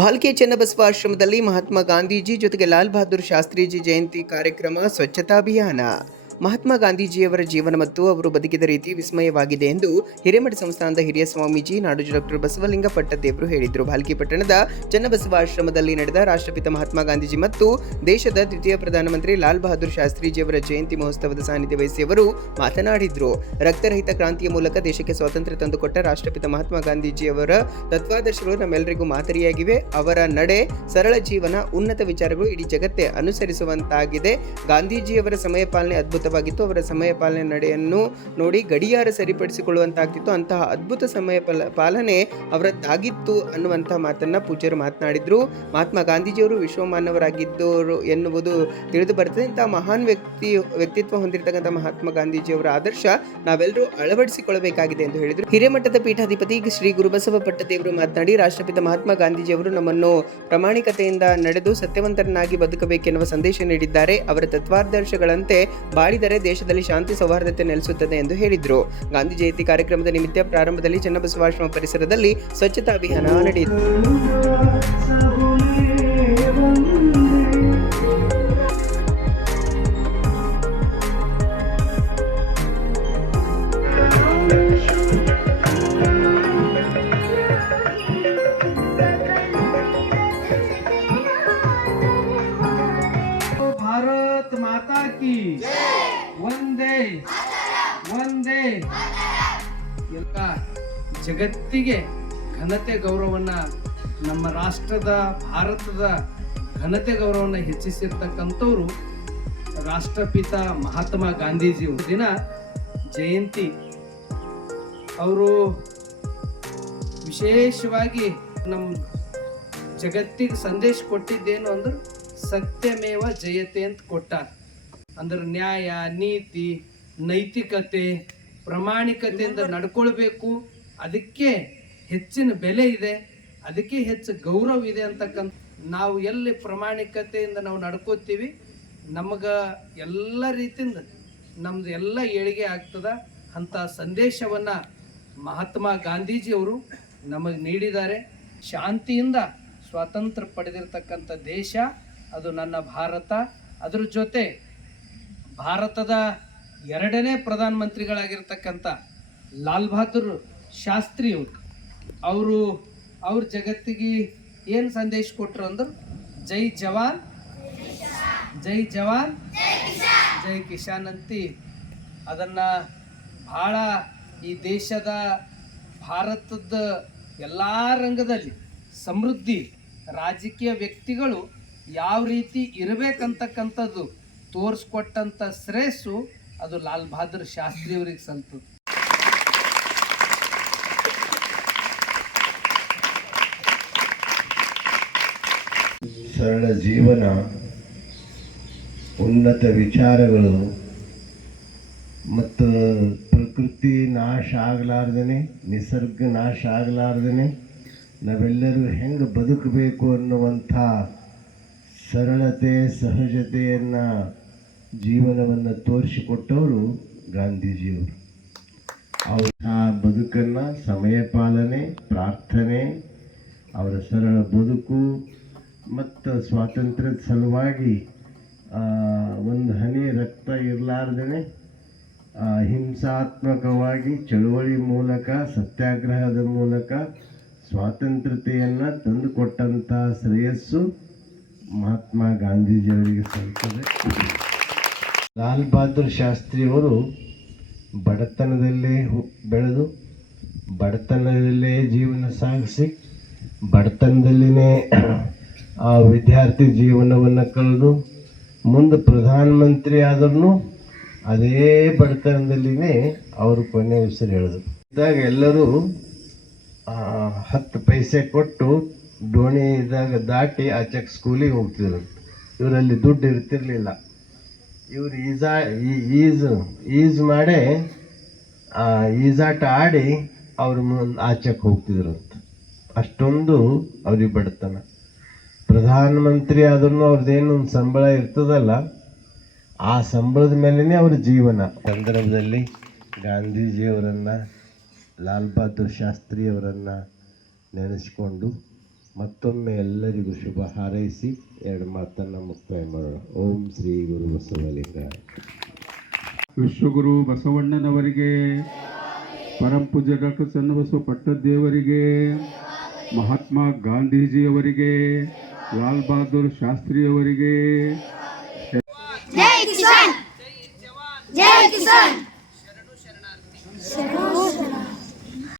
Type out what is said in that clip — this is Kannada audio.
ಭಾಲ್ಕೆ ಚನ್ನಬಸವ ಆಶ್ರಮದಲ್ಲಿ ಮಹಾತ್ಮ ಗಾಂಧೀಜಿ ಜೊತೆಗೆ ಲಾಲ್ ಬಹದ್ದೂರ್ ಶಾಸ್ತ್ರೀಜಿ ಜಯಂತಿ ಕಾರ್ಯಕ್ರಮ ಸ್ವಚ್ಛತಾ ಅಭಿಯಾನ. ಮಹಾತ್ಮ ಗಾಂಧೀಜಿಯವರ ಜೀವನ ಮತ್ತು ಅವರು ಬದುಕಿದ ರೀತಿ ವಿಸ್ಮಯವಾಗಿದೆ ಎಂದು ಹಿರೇಮಠ ಸಂಸ್ಥಾನದ ಹಿರಿಯ ಸ್ವಾಮೀಜಿ ನಾಡೋಜ ಡಾಕ್ಟರ್ ಬಸವಲಿಂಗ ಪಟ್ಟದೇವರು ಹೇಳಿದರು. ಭಾಲ್ಕಿ ಪಟ್ಟಣದ ಚನ್ನಬಸವ ಆಶ್ರಮದಲ್ಲಿ ನಡೆದ ರಾಷ್ಟ್ರಪಿತ ಮಹಾತ್ಮ ಗಾಂಧೀಜಿ ಮತ್ತು ದೇಶದ ದ್ವಿತೀಯ ಪ್ರಧಾನಮಂತ್ರಿ ಲಾಲ್ ಬಹದ್ದೂರ್ ಶಾಸ್ತ್ರೀಜಿಯವರ ಜಯಂತಿ ಮಹೋತ್ಸವದ ಸಾನ್ನಿಧ್ಯ ವಹಿಸಿ ಅವರು ಮಾತನಾಡಿದರು. ರಕ್ತರಹಿತ ಕ್ರಾಂತಿಯ ಮೂಲಕ ದೇಶಕ್ಕೆ ಸ್ವಾತಂತ್ರ್ಯ ತಂದುಕೊಟ್ಟ ರಾಷ್ಟ್ರಪಿತ ಮಹಾತ್ಮ ಗಾಂಧೀಜಿಯವರ ತತ್ವಾದರ್ಶಗಳು ನಮ್ಮೆಲ್ಲರಿಗೂ ಮಾದರಿಯಾಗಿವೆ. ಅವರ ನಡೆ, ಸರಳ ಜೀವನ, ಉನ್ನತ ವಿಚಾರಗಳು ಇಡೀ ಜಗತ್ತೇ ಅನುಸರಿಸುವಂತಾಗಿದೆ. ಗಾಂಧೀಜಿಯವರ ಸಮಯ ಪಾಲನೆ ಅದ್ಭುತವಾಗಿತ್ತು. ಅವರ ಸಮಯ ಪಾಲನೆ ನಡೆಯನ್ನು ನೋಡಿ ಗಡಿಯಾರ ಸರಿಪಡಿಸಿಕೊಳ್ಳುವಂತಾಗ್ತಿತ್ತು. ಅಂತಹ ಅದ್ಭುತ ಸಮಯ ಪಾಲ, ಪಾಲನೆ ಅವರದ್ದಾಗಿತ್ತು ಅನ್ನುವಂತಹ ಮಾತನ್ನ ಪೂಜ್ಯರು ಮಾತನಾಡಿದ್ರು. ಮಹಾತ್ಮ ಗಾಂಧೀಜಿಯವರು ವಿಶ್ವಮಾನವರಾಗಿದ್ದವರು ಎನ್ನುವುದು ತಿಳಿದು ಬರ್ತದೆ. ಇಂತಹ ಮಹಾನ್ ವ್ಯಕ್ತಿ, ವ್ಯಕ್ತಿತ್ವ ಹೊಂದಿರತಕ್ಕಂಥ ಮಹಾತ್ಮ ಗಾಂಧೀಜಿಯವರ ಆದರ್ಶ ನಾವೆಲ್ಲರೂ ಅಳವಡಿಸಿಕೊಳ್ಳಬೇಕಾಗಿದೆ ಎಂದು ಹೇಳಿದರು. ಹಿರೇಮಠದ ಪೀಠಾಧಿಪತಿ ಶ್ರೀ ಗುರುಬಸವ ಪಟ್ಟದೇವರು ಮಾತನಾಡಿ, ರಾಷ್ಟ್ರಪಿತ ಮಹಾತ್ಮ ಗಾಂಧೀಜಿಯವರು ನಮ್ಮನ್ನು ಪ್ರಾಮಾಣಿಕತೆಯಿಂದ ನಡೆದು ಸತ್ಯವಂತರನ್ನಾಗಿ ಬದುಕಬೇಕೆನ್ನುವ ಸಂದೇಶ ನೀಡಿದ್ದಾರೆ. ಅವರ ತತ್ವಾದರ್ಶಗಳಂತೆ ಬಾಳಿದರೆ ದೇಶದಲ್ಲಿ ಶಾಂತಿ ಸೌಹಾರ್ದತೆ ನೆಲೆಸುತ್ತದೆ ಎಂದು ಹೇಳಿದರು ಗಾಂಧಿ ಜಯಂತಿ ಕಾರ್ಯಕ್ರಮದ ನಿಮಿತ್ತ ಪ್ರಾರಂಭದಲ್ಲಿ ಚನ್ನಬಸವಾಶ್ರಮ ಪರಿಸರದಲ್ಲಿ ಸ್ವಚ್ಛತಾ ಅಭಿಯಾನ ನಡೆಯಿತು Yeah. ಒಂದೇ. ಎಲ್ಲ ಜಗತ್ತಿಗೆ ಘನತೆ ಗೌರವವನ್ನು ನಮ್ಮ ರಾಷ್ಟ್ರದ, ಭಾರತದ ಘನತೆ ಗೌರವವನ್ನು ಹೆಚ್ಚಿಸಿರ್ತಕ್ಕಂಥವ್ರು ರಾಷ್ಟ್ರಪಿತ ಮಹಾತ್ಮ ಗಾಂಧೀಜಿ ದಿನ ಜಯಂತಿ. ಅವರು ವಿಶೇಷವಾಗಿ ನಮ್ಮ ಜಗತ್ತಿಗೆ ಸಂದೇಶ ಕೊಟ್ಟಿದ್ದೇನು ಅಂದ್ರೆ ಸತ್ಯಮೇವ ಜಯತೆ ಅಂತ ಕೊಟ್ಟಾರ. ಅಂದ್ರೆ ನ್ಯಾಯ, ನೀತಿ ನೈತಿಕತೆ ಪ್ರಾಮಾಣಿಕತೆಯಿಂದ ನಡ್ಕೊಳ್ಬೇಕು. ಅದಕ್ಕೆ ಹೆಚ್ಚಿನ ಬೆಲೆ ಇದೆ. ಅದಕ್ಕೆ ಹೆಚ್ಚು ಗೌರವ ಇದೆ ಅಂತಕ್ಕಂಥ ನಾವು ಎಲ್ಲಿ ಪ್ರಾಮಾಣಿಕತೆಯಿಂದ ನಾವು ನಡ್ಕೋತೀವಿ ನಮಗೆ ಎಲ್ಲ ರೀತಿಯಿಂದ ನಮ್ದು ಎಲ್ಲ ಏಳಿಗೆ ಆಗ್ತದ. ಅಂತ ಸಂದೇಶವನ್ನು ಮಹಾತ್ಮ ಗಾಂಧೀಜಿಯವರು ನಮಗೆ ನೀಡಿದ್ದಾರೆ. ಶಾಂತಿಯಿಂದ ಸ್ವಾತಂತ್ರ್ಯ ಪಡೆದಿರ್ತಕ್ಕಂಥ ದೇಶ ಅದು ನನ್ನ ಭಾರತ. ಅದ್ರ ಜೊತೆ ಭಾರತದ ಎರಡನೇ ಪ್ರಧಾನಮಂತ್ರಿಗಳಾಗಿರ್ತಕ್ಕಂಥ ಲಾಲ್ ಬಹದ್ದೂರ್ ಶಾಸ್ತ್ರಿಯವರು ಅವರು ಅವ್ರ ಜಗತ್ತಿಗೆ ಏನು ಸಂದೇಶ ಕೊಟ್ಟರು ಅಂದ್ರೆ, ಜೈ ಜವಾನ್ ಜೈ ಜವಾನ್, ಜೈ ಕಿಶಾನ್ ಅಂತಿ. ಅದನ್ನು ಭಾಳ ಈ ದೇಶದ, ಭಾರತದ ಎಲ್ಲ ರಂಗದಲ್ಲಿ ಸಮೃದ್ಧಿ, ರಾಜಕೀಯ ವ್ಯಕ್ತಿಗಳು ಯಾವ ರೀತಿ ಇರಬೇಕಂತಕ್ಕಂಥದ್ದು ತೋರಿಸ್ಕೊಟ್ಟಂಥ ಶ್ರೇಯಸ್ಸು ಅದು ಲಾಲ್ ಬಹದ್ದೂರ್ ಶಾಸ್ತ್ರಿ ಅವರಿಗೆ ಸಲ್ತದೆ ಸರಳ ಜೀವನ, ಉನ್ನತ ವಿಚಾರಗಳು ಮತ್ತು ಪ್ರಕೃತಿ ನಾಶ ಆಗಲಾರ್ದೇ ನಿಸರ್ಗ ನಾಶ ಆಗಲಾರ್ದೇ ನಾವೆಲ್ಲರೂ ಹೆಂಗೆ ಬದುಕಬೇಕು ಅನ್ನುವಂಥ ಸರಳತೆ, ಸಹಜತೆಯನ್ನು ಜೀವನವನ್ನು ತೋರಿಸಿಕೊಟ್ಟವರು ಗಾಂಧೀಜಿಯವರು. ಅವರು ಆ ಬದುಕನ್ನು ಸಮಯ ಪಾಲನೆ, ಪ್ರಾರ್ಥನೆ, ಅವರ ಸರಳ ಬದುಕು ಮತ್ತು ಸ್ವಾತಂತ್ರ್ಯದ ಸಲುವಾಗಿ ಒಂದು ಹನಿ ರಕ್ತ ಇರಲಾರ್ದೇ ಹಿಂಸಾತ್ಮಕವಾಗಿ ಚಳುವಳಿ ಮೂಲಕ, ಸತ್ಯಾಗ್ರಹದ ಮೂಲಕ ಸ್ವಾತಂತ್ರ್ಯತೆಯನ್ನು ತಂದುಕೊಟ್ಟಂಥ ಶ್ರೇಯಸ್ಸು ಮಹಾತ್ಮ ಗಾಂಧೀಜಿಯವರಿಗೆ ಸಲ್ತದೆ. ಲಾಲ್ ಬಹದ್ದೂರ್ ಶಾಸ್ತ್ರಿಯವರು ಬಡತನದಲ್ಲೇ ಬೆಳೆದು, ಬಡತನದಲ್ಲೇ ಜೀವನ ಸಾಗಿಸಿ, ಬಡತನದಲ್ಲಿನೇ ಆ ವಿದ್ಯಾರ್ಥಿ ಜೀವನವನ್ನು ಕಳೆದು ಮುಂದೆ ಪ್ರಧಾನಮಂತ್ರಿ ಆದ್ರೂ ಅದೇ ಬಡತನದಲ್ಲಿನೇ ಅವರು ಕೊನೆ ಉಸಿರು ಹೇಳಿದ್ರು ಇದ್ದಾಗ ಎಲ್ಲರೂ ಹತ್ತು ಪೈಸೆ ಕೊಟ್ಟು ದೋಣಿ ಇದ್ದಾಗ ದಾಟಿ ಆಚೆಗೆ ಸ್ಕೂಲಿಗೆ ಹೋಗ್ತಿದ್ರು. ಇವರಲ್ಲಿ ದುಡ್ಡು ಇರ್ತಿರ್ಲಿಲ್ಲ. ಇವ್ರು ಈಜಾ ಈಜು ಈಜು ಮಾಡಿ ಆ, ಈಜಾಟ ಆಡಿ ಅವ್ರ ಮುಂದೆ ಆಚೆಗೆ ಹೋಗ್ತಿದ್ರು ಅಂತ. ಅಷ್ಟೊಂದು ಅವ್ರಿಗೆ ಬಡತನ. ಪ್ರಧಾನಮಂತ್ರಿ ಆದ್ರೂ ಅವ್ರದ್ದೇನು ಒಂದು ಸಂಬಳ ಇರ್ತದಲ್ಲ ಆ ಸಂಬಳದ ಮೇಲೇ ಅವ್ರ ಜೀವನ. ಸಂದರ್ಭದಲ್ಲಿ ಗಾಂಧೀಜಿಯವರನ್ನು ಲಾಲ್ ಬಹದ್ದೂರ್ ಶಾಸ್ತ್ರಿಯವರನ್ನು ನೆನೆಸ್ಕೊಂಡು ಮತ್ತೊಮ್ಮೆ ಎಲ್ಲರಿಗೂ ಶುಭ ಹಾರೈಸಿ ಎರಡು ಮಾತನ್ನು ಮುಕ್ತಾಯ ಮಾಡೋಣ. ಓಂ ಶ್ರೀ ಗುರು ಬಸವಲಿಂಗ. ವಿಶ್ವಗುರು ಬಸವಣ್ಣನವರಿಗೆ ಪರಂಪೂಜ್ಯ ಡಾಕ್ಟರ್ ಚನ್ನಬಸವ ಪಟ್ಟದೇವರಿಗೆ ಮಹಾತ್ಮ ಗಾಂಧೀಜಿಯವರಿಗೆ ಲಾಲ್ ಬಹದ್ದೂರ್ ಶಾಸ್ತ್ರಿಯವರಿಗೆ. ಜೈ ಕಿಸಾನ್! ಜೈ ಕಿಸಾನ್! ಶರಣು